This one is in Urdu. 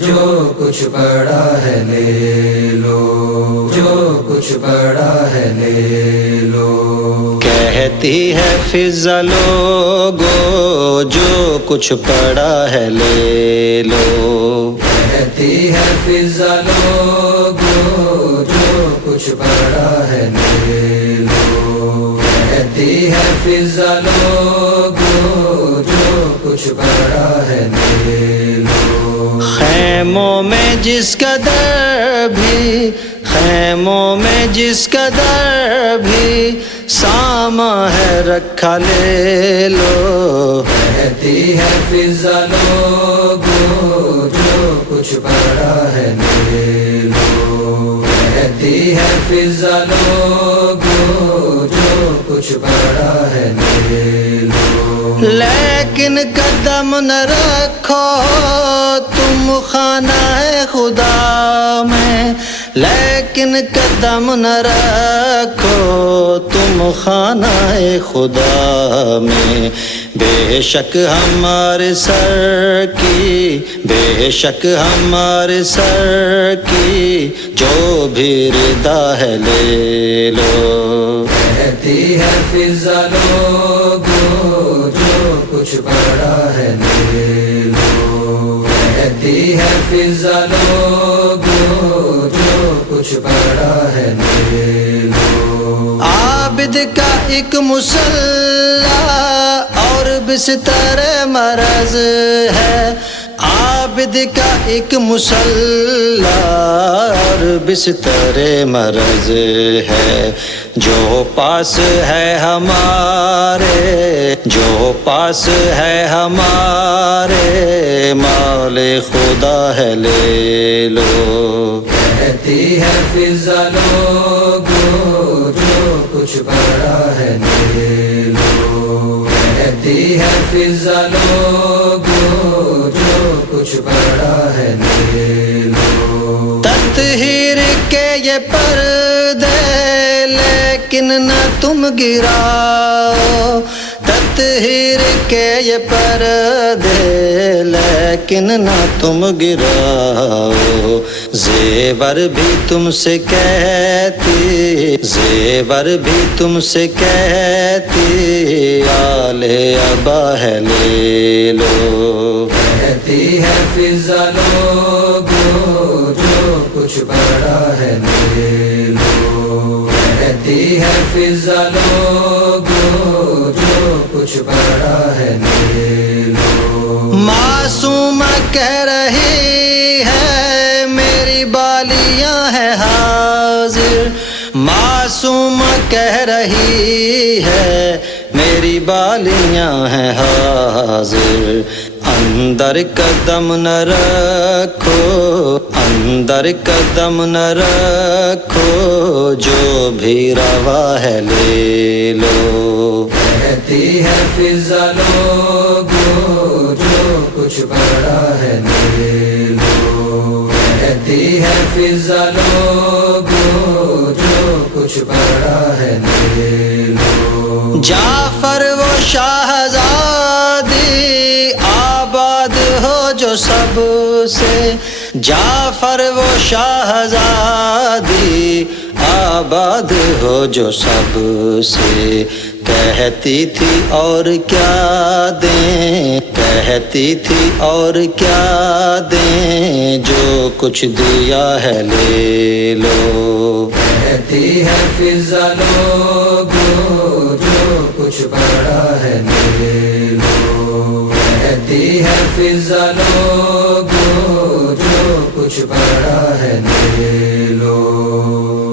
جو کچھ پڑا ہے لے لو، جو کچھ پڑا ہے لے لو۔ کہتی ہے فضا لوگو جو کچھ پڑا ہے لے لو، کہتی ہے فضا لوگو جو کچھ پڑا ہے لے لو، کہتی ہے فضا لوگو جو کچھ پڑا ہے لے لو۔ خیموں میں جس قدر بھی، خیموں میں جس قدر بھی ساما ہے رکھا لے لو، کہتی ہے فضا لوگو جو کچھ پڑا ہے لے لو، کہتی ہے فضا لوگو جو کچھ پڑا ہے لے لو۔ لیکن قدم نہ رکھو تم خانہ خدا میں، لیکن قدم نہ رکھو تم خانہ خدا میں۔ بے شک ہمارے سر کی، بے شک ہمارے سر کی جو بھی ردا ہے لے لو، کہتی ہے فضا لوگو جو کچھ پڑا ہے لے لو، کہتی ہے فضا لوگو جو کچھ پڑا ہے لے لو۔ عابد کا ایک مصلی اور بستر مرض ہے، عابد کا ایک مصلی اور بستر مرض ہے، جو پاس ہے ہمارے، جو پاس ہے ہمارے مال خدا ہے لے لو، کہتی ہے فضا لوگو جو کچھ پڑا ہے لے لو، کہتی ہے فضا لوگو جو کچھ پڑا ہے لے لو۔ تطہیر کے یہ پردے لیکن نہ تم گراؤ، تطہیر کے یہ پردے لیکن نہ تم گراؤ، زیور بھی تم سے کہتی، زیور بھی تم سے کہتی آل ابا ہے لے لو، کہتی ہے فضا لوگو جو کچھ پڑا ہے لے لو، کہتی ہے فضا لوگو جو کچھ پڑا ہے لے لو۔ معصومہ کہہ رہی ہے میری بالیاں ہیں حاضر، معصومہ کہہ رہی ہے میری بالیاں ہیں حاضر، اندر قدم نہ رکھو، اندر قدم نہ رکھو جو بھی روا ہے لے لو، کہتی ہے فضا لوگو جو کچھ پڑا ہے لے لو، کہتی ہے فضا لوگو جو کچھ پڑا ہے لے لو۔ جعفر وہ شاہزادی آباد ہو جو سب سے، جعفر وہ شاہزادی آباد ہو جو سب سے، کہتی تھی اور کیا دیں، کہتی تھی اور کیا دیں جو کچھ دیا ہے لے لو، کہتی ہے فضا لوگو جو کچھ پڑا ہے لے لو، کہتی ہے فضا لوگو جو کچھ پڑا ہے لے لو۔